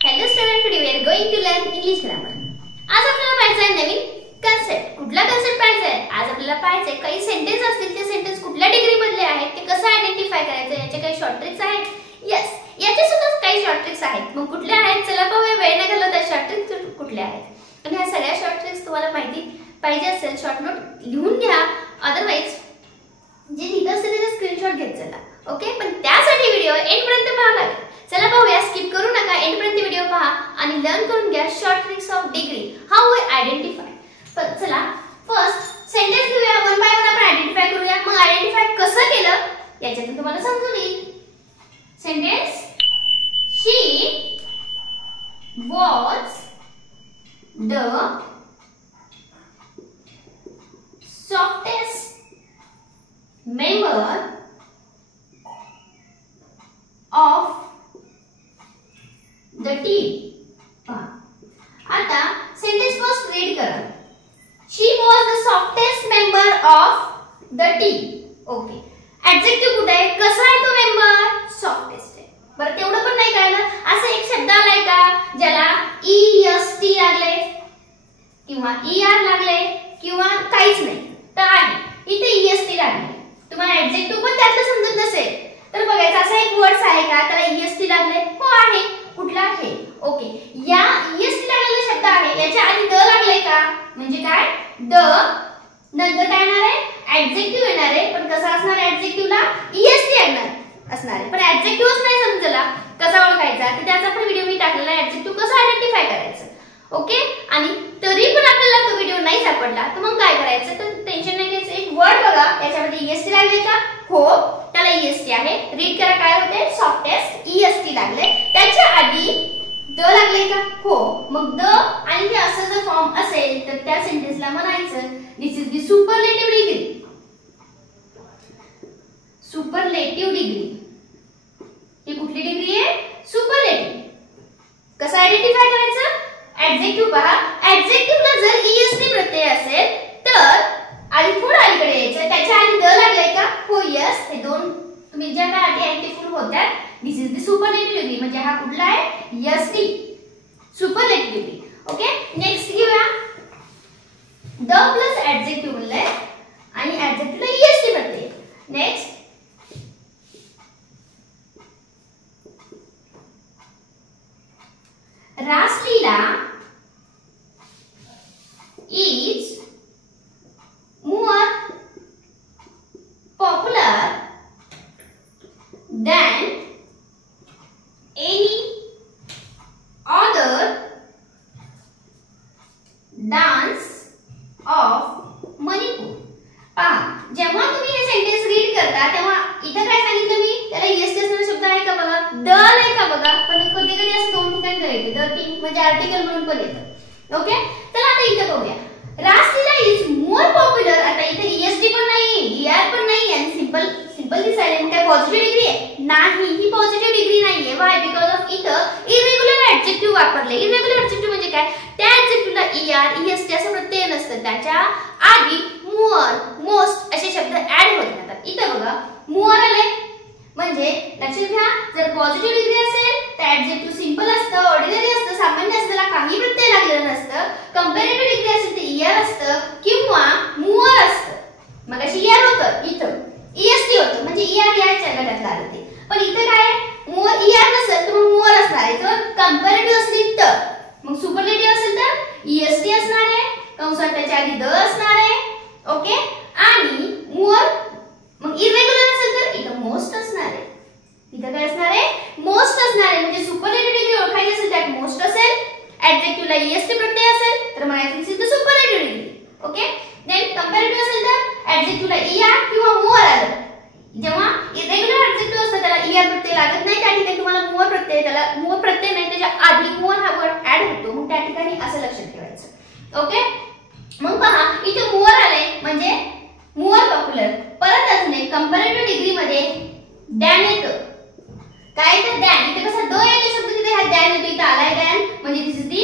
Hello student, today we are going to learn English grammar. आज आपल्याला पाहायचं आहे नवीन कन्सेप्ट. कुठला कन्सेप्ट पाहायचा आहे? आज आपल्याला पाहायचं आहे काही सेंटेन्स असतील ते सेंटेन्स कुठल्या डिग्री मधले आहेत ते कसं आयडेंटिफाय करायचं याचे काही शॉर्ट ट्रिक्स आहेत. यस, याचे सुद्धा काही शॉर्ट ट्रिक्स आहेत. मग कुठल्या आहेत चला पाहूया. वेळ न घालवता शॉर्ट ट्रिक्स कुठल्या आहेत आणि ह्या सगळ्या शॉर्ट ट्रिक्स तुम्हाला माहिती पाहिजे असेल शॉर्ट नोट लिहून घ्या. अदरवाइज जे लिहिलं असेल त्याचा स्क्रीनशॉट घेत चला. ओके, पण त्यासाठी व्हिडिओ एंड पर्यंत पाहावा लागेल. चला पाहूया, स्किप करू नका, एंड पर्यंत व्हिडिओ पहा आणि लर्न करून घ्या short tricks of degree how we identify. पण चला फर्स्ट सेंटेन्स घेऊया, वन बाय वन आपण आयडेंटिफाय करूया. मग आयडेंटिफाय कसं केलं याच्यातून तुम्हाला समजून येईल. Sentence she was the softest member of the team. आता sentence first read करा. She was the softest member of the team. Okay. Adjective कुठे आहे? कसा आहे तो member? Softest आहे. बरं तेवढं पण नाही कळलं. असं एक शब्द आलाय का ज्याला est लागले किंवा er लागले किंवा काहीच नाही तर आहे इथे est लागले. तुम्हाला ऍडजेक्टिव्ह पण त्यातलं समजत नसेल तर बघायचं असा एक वर्ड्स आहे का त्याला est लागले? हो आहे. कुठला आहे? ओके, या est लागलेला शब्द आहे याच्या आधी द लागले का म्हणजे काय द नंतर काय येणार आहे ऍडजेक्टिव्ह येणार आहे. पण कसा असणार ऍडजेक्टिव्हला est येणार असणार आहे. पण ऍडजेक्टिव्हच नाही समजला कसा ओळखायचा तर त्याचा पण व्हिडिओ मी टाकलेला आहे ऍडजेक्टिव्ह कसं आयडेंटिफाय करायचं. ओके, आणि तरी पण आपल्याला तो व्हिडिओ नाही सापडला तर मग काय करायचं तर टेन्शन नाही घ्यायचं. एक वर्ड बघा याच्यामध्ये est लागले का? हो, त्याला est आहे. रीड करा काय होते सॉफ्टेस्ट est लागले. त्याच्या आधी द लागले का? हो. मग द आणि हे असं जर फॉर्म असेल तर त्या सेंटेन्सला म्हणायचं this is the superlative degree. Superlative degree ही कुठली डिग्री आहे? सुपरलेटिव्ह. कसं आयडेंटिफाय करायचं? ऍडजेक्टिव्ह पहा. ऍडजेक्टिव्हला जर est प्रत्यय असेल तर आधी थोडं अलीकडे यायचं. त्याच्या आधी द लागलाय का? हो, यस. हे दोन तुम्ही ज्या काय आधी आयडेंटिफाय होतात. दिस इज द सुपरलेटिव्ह डिग्री म्हणजे हा कुठला आहे est superlative degree. Okay, next घेऊया. द प्लस ऍडजेक्टिव्ह बोलले आणि ऍडजेक्टिव्हला est Pratyaya. Next Raslila is more popular than any other dance of Manipur. पहा, जेव्हा तुम्ही हे सेंटेन्स रीड करता तेव्हा इथं काय सांगितलं मी त्याला est असणारा शब्द आहे का बघा, द नाही का बघा. पण कधी कधी असं दोन ठिकाणी द येते. द तीन म्हणजे आर्टिकल म्हणून पण येतं. ओके, चला आता इथे बघूया. रासलीला इज मोर पॉप्युलर. आता इथे est पण नाही er पण नाही आणि सिंपल दिसायला काय पॉझिटिव्ह डिग्री आहे? नाही, ही पॉझिटिव्ह डिग्री नाहीये. व्हाय? बिकॉज ऑफ इथं इरेग्युलर ऍडजेक्टिव्ह वापरले. इरेग्युलर ऍडजेक्टिव्ह म्हणजे काय? त्या ऍडजेक्टिव्हला er est असं प्रत्यय नसतं. त्याच्या आधी मोर मोस्ट असे शब्द ऍड होत राहतात. इथं बघा मोर आले म्हणजे लक्षात घ्या जर पॉझिटिव्ह डिग्री असेल तर ऍडजेक्टिव्ह सिंपल असतं, ऑर्डिनरी असतं, सामान्य असतं, त्याला काही प्रत्यय लागलेलं नसतं. कंपॅरेटिव्ह डिग्री असेल तर er असतं किंवा मोर असतं. मग अशी er होतं, इथं est होतं म्हणजे er याच्या गटातलं आलं ते. पण इथं काय मोर er नसेल तर मग मोर असणार आहे. जर कंपॅरेटिव्ह असेल तर मग सुपरलेटिव्ह असेल तर est असणार आहे कंसात त्याच्या आधी द असणार आहे. ओके, आणि मोर मग इरेग्युलर असेल तर इथं मोस्ट असणार आहे. इथं काय असणार आहे? मोस्ट असणार आहे. म्हणजे सुपरलेटिव्ह डिग्री ओळखायची असेल त्यात मोस्ट असेल, ऍडजेक्टिव्हला est प्रत्यय असेल तर म्हणायचं this is the superlative degree. Okay, then comparative असेल तर ऍडजेक्टिव्हला er किंवा मोर आलं. जेव्हा इरेग्युलर ऍडजेक्टिव्ह असतं त्याला er प्रत्यय लागत नाही त्या ठिकाणी तुम्हाला मोर प्रत्यय, त्याला मोर प्रत्यय नाही त्याच्या आधी मोर हा वर्ड ऍड होतो. मग त्या ठिकाणी असं लक्षात ठेवायचं. ओके, मग पहा इथे मोर आले म्हणजे मोर पॉप्युलर. परत अजून एक कंपॅरेटिव्ह डिग्री मध्ये दॅन येतं. काय येतं? दॅन. इथे कसं द येतो शब्द तिथे हा दॅन येतो. इथे आलाय दॅन म्हणजे दिस इज दी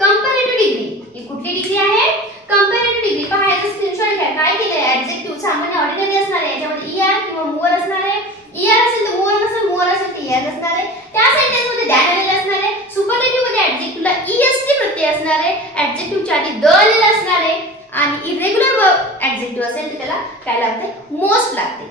कंपॅरेटिव्ह डिग्री. ही कुठली डिग्री आहे? Comparative degree. पहा याचा स्क्रीनशॉट घ्या. काय केलंय ऍडजेक्टिव्ह सामान्य ऑर्डिनरी असणार आहे याच्यामध्ये er किंवा मोर असणार आहे. er असेल तर मोर नसेल, मोर असेल तर er असणार आहे. त्या सेंटेन्स मध्ये दॅन आलेले असणार आहे. सुपरलेटिव्ह ऍडजेक्टिव्हच्या आधी द आलेलं असणार आहे आणि इरेग्युलर ऍडजेक्टिव्ह असेल तर त्याला काय लागते, मोस्ट लागते.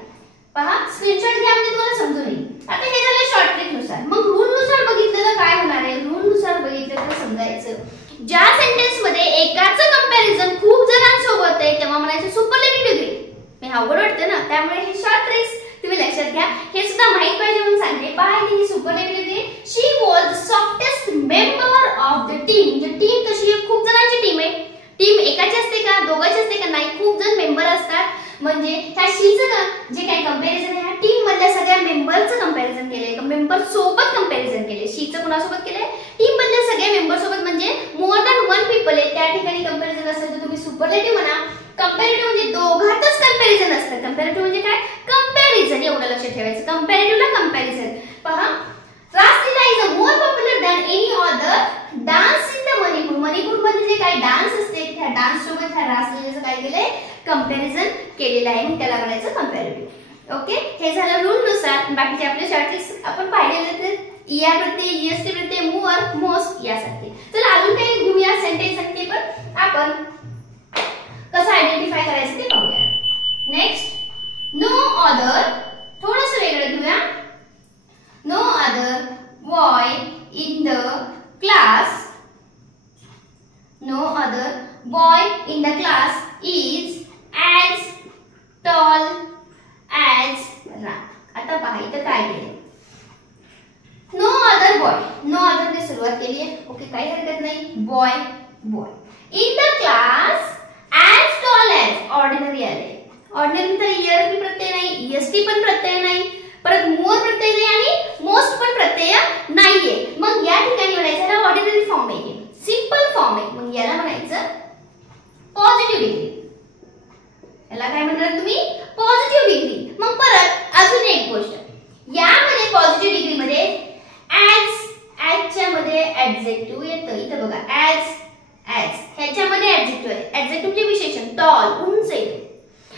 पहा स्क्रीनशॉट घ्या म्हणजे तुम्हाला समजून येईल. आता हे झालं शॉर्ट ट्रिक नुसार. मग रूल नुसार बघितलं तर काय होणार आहे, रूल नुसार बघितलं तर समजायचं ज्या सेंटेन्स मध्ये एकाचं कंपॅरिझन खूप जणांसोबत आहे तेव्हा म्हणायचं सुपरलेटिव्ह डिग्री. मी अवघड वाटतं ना, त्यामुळे हे शॉर्ट ट्रिक्स तुम्ही लक्षात घ्या. हे सुद्धा माहित पाहिजे म्हणून सांगते. पहा ही superlative degree. She was the softest member of the team. म्हणजे टीम कशी आहे, खूप जणांची टीम आहे. टीम एकाची असते का, दोघांची असते का, नाही, खूप जण मेंबर असतात. म्हणजे ह्या शीचं जे काही कंपॅरिझन आहे, ह्या टीम मधल्या सगळ्या मेंबरचं कंपॅरिझन केलंय, मेंबर सोबत कंपॅरिझन केलंय. शीचं कोणासोबत केलंय, टीम मधल्या सगळ्या मेंबर सोबत. म्हणजे मोर दॅन वन पीपल आहे, त्या ठिकाणी कंपॅरिझन असेल तर तुम्ही सुपरलेटिव्ह म्हणा. कंपॅरेटिव्ह म्हणजे दोघातच कंपॅरिझन असतं. कंपॅरेटिव्ह म्हणजे काय, कंपॅरिझन, एवढं लक्षात ठेवायचं. कंपॅरेटिव्हला कंपॅरिझन. पहा Raslila is a more popular than any other dance in the Manipur. Manipur मध्ये जे काही डान्स असते त्या डान्स सोबत ह्या रासलीलाचं काय केलंय, कंपॅरिझन केलेलं आहे. मग त्याला म्हणायचं कंपॅरेटिव्ह. ओके, हे झालं रूल नुसार. बाकीचे आपले शॉर्ट ट्रिक्स आपण पाहिलेले तर ईआर प्रत्यय, ईएसटी प्रत्यय, मोर, मोस्ट यासारखे. चला अजून काही घेऊया सेंटेन्स आणि ते पण आपण कसं आयडेंटिफाय करायचं ते पाहूया. Next, no other. थोडंसं वेगळं घेऊया. No other boy in the class. No other boy in the class is as tall as Ram. आता पहा इथं काय केलं, no other boy, no other ने सुरुवात केली आहे. ओके, काही हरकत नाही. Boy boy in the class as tall as ordinary आले. ऑर्डिनरी तर ईआरपी प्रत्यय नाही, ईएसटी पण प्रत्यय नाही, परत मोर प्रत्यय नाही आणि मोस्ट पण प्रत्यय नाहीये. मग या ठिकाणी म्हणायचं हा ऑर्डिनरी फॉर्म आहे, सिंपल फॉर्म आहे. मग याला म्हणायचं पॉझिटिव्ह डिग्री. याला काय म्हणणार तुम्ही, पॉझिटिव्ह डिग्री. मग परत अजून एक गोष्ट, यामध्ये पॉझिटिव्ह डिग्री मध्ये ऍज च्या मध्ये ऍडजेक्टिव्ह येतं. इथं बघा ऍज ह्याच्यामध्ये ऍडजेक्टिव्ह आहे. ऍडजेक्टिव्हचे विशेषण टॉल, उंच येते.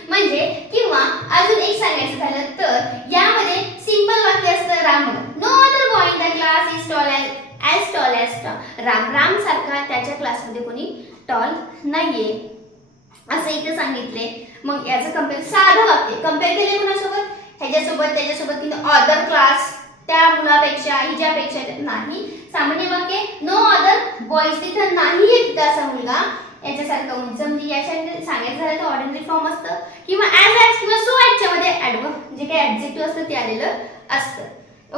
म्हणजे किंवा अजून एक सांगायचं झालं तर यामध्ये सिंपल वाक्य असतं Ram. No other boy in the class is tall as Ram. Ram सारखा त्याच्या क्लासमध्ये कोणी टॉल नाहीये असं इथे सांगितले. मग याचं कंपेअर, साधं वाक्य कंपेअर केले कोणासोबत, ह्याच्यासोबत त्याच्यासोबत, की अदर क्लास त्या मुलापेक्षा हिच्यापेक्षा नाही. सामान्य वाक्य नो अदर बॉयज, तिथं नाही येत असा मुलगा याच्यासारखं उंच. म्हणजे याच्यामध्ये सांगायचं झालं तर ऑर्डिनरी फॉर्म असतं किंवा ऍज किंवा सो ऍजच्या मध्ये ऍडवर्ब जे काही ऍडजेक्टिव्ह असतं ते आलेलं असतं.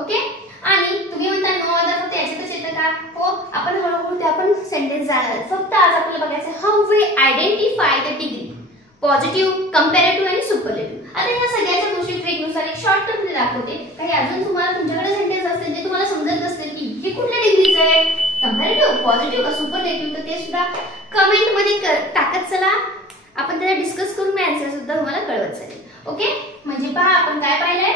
ओके, आणि तुम्ही म्हणता नो अदर फक्त याच्यातच येतं का, हो आपण हळूहळू ते आपण सेंटेन्स जाणार. फक्त आज आपल्याला बघायचं how we identify the degree, positive, comparative and superlative. आता ह्या सगळ्याच्या गोष्टी ट्रिकनुसार एक शॉर्ट टर्म मध्ये दाखवते. काही अजून तुम्हाला तुमच्याकडे सेंटेन्स असतील जे तुम्हाला समजत नसतील की हे कुठल्या डिग्रीचं आहे, कंपॅरेटिव्ह, पॉझिटिव्ह का सुपरलेटिव्ह, तर ते सुद्धा कमेंट मध्ये टाकत चला. आपण त्याला डिस्कस करून मी आन्सर सुद्धा तुम्हाला कळवत चालेल. ओके, म्हणजे पहा आपण काय पाहिलंय,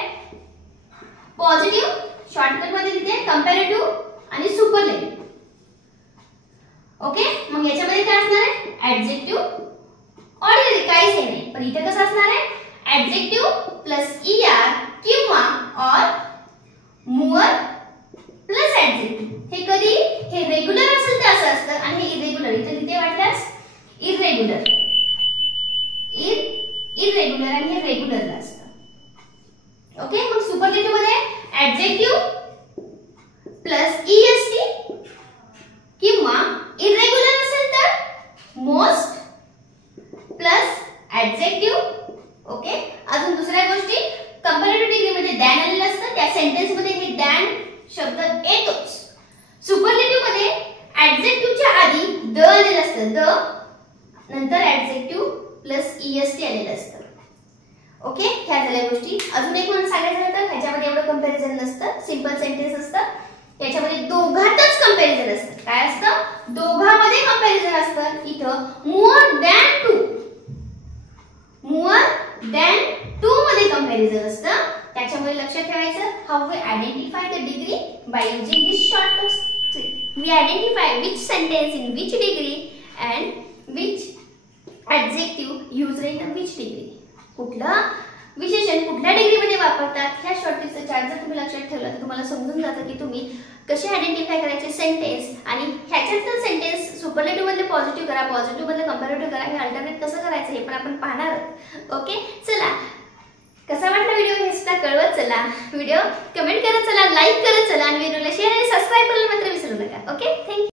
पॉझिटिव्ह शॉर्टकट मध्ये तिथे कंपॅरेटिव्ह आणि सुपरलेटिव्ह. ओके, मग याच्यामध्ये काय असणार आहे, ऍडजेक्टिव्ह, ऑर्डिनरी काहीच नाही. पण इथे कसं असणार आहे, ऍडजेक्टिव्ह प्लस ईआर किंवा ऑर मोर प्लस ऍडजेक्टिव्ह. हे कधी, हे रेग्युलर असेल तर असं असतं आणि हे इरेग्युलर, इथे तिथे वाटल्यास इरेग्युलर आणि हे रेग्युलरला असतं. ओके, मग सुपरलेटिव्ह मध्ये ऍडजेक्टिव्ह प्लस ईएसटी किंवा इरेग्युलर असेल तर मोस्ट प्लस ऍडजेक्टिव्ह. ओके, अजून दुसऱ्या गोष्टी कंपॅरेटिव्ह डिग्री मध्ये दॅन आलेलं असतं, त्या सेंटेन्स मध्ये हे दॅन शब्द येतोच. सुपरलेटिव्ह मध्ये ऍडजेक्टिव्हच्या आधी द आलेलं असतं, द नंतर ऍडजेक्टिव्ह प्लस ईएसटी आलेलं असतं. ओके, ह्या झाल्या गोष्टी. अजून एक म्हणून सांगायचं झालं तर ह्याच्यामध्ये एवढं कंपॅरिझन नसतं, सिंपल सेंटेन्स असतं. याच्यामध्ये दोघातच कंपॅरिझन असतं. काय असतं, दोघांमध्ये कंपॅरिझन असतं. इथं मोर दॅन टू मध्ये कंपॅरिझन असतं. त्याच्यामुळे लक्षात ठेवायचं how we identify the degree by using this shortcut. We identify which sentence in which degree and which adjective used in which degree. कुठलं विशेषण कुठल्या डिग्री मध्ये वापरतात ह्या शॉर्टकटचा चार्ट जर तुम्ही लक्षात ठेवला तर तुम्हाला समजून जातं की तुम्ही कसे आयडेंटिफाय करायचे सेंटेन्स आणि ह्याच्यातलं सेंटेन्स सुपरलेटिव्ह मधले पॉझिटिव्ह करा, पॉझिटिव्ह मधले कंपॅरेटिव्ह करा, हे अल्टरनेट कसं करायचं हे पण आपण पाहणार आहोत. ओके, चला कसा वाटला व्हिडिओ हे सुद्धा कळवत चला. व्हिडिओ कमेंट करत चला, लाईक करत चला आणि व्हिडिओला शेअर आणि सबस्क्राईब करायला मात्र विसरू नका. Okay, thank you.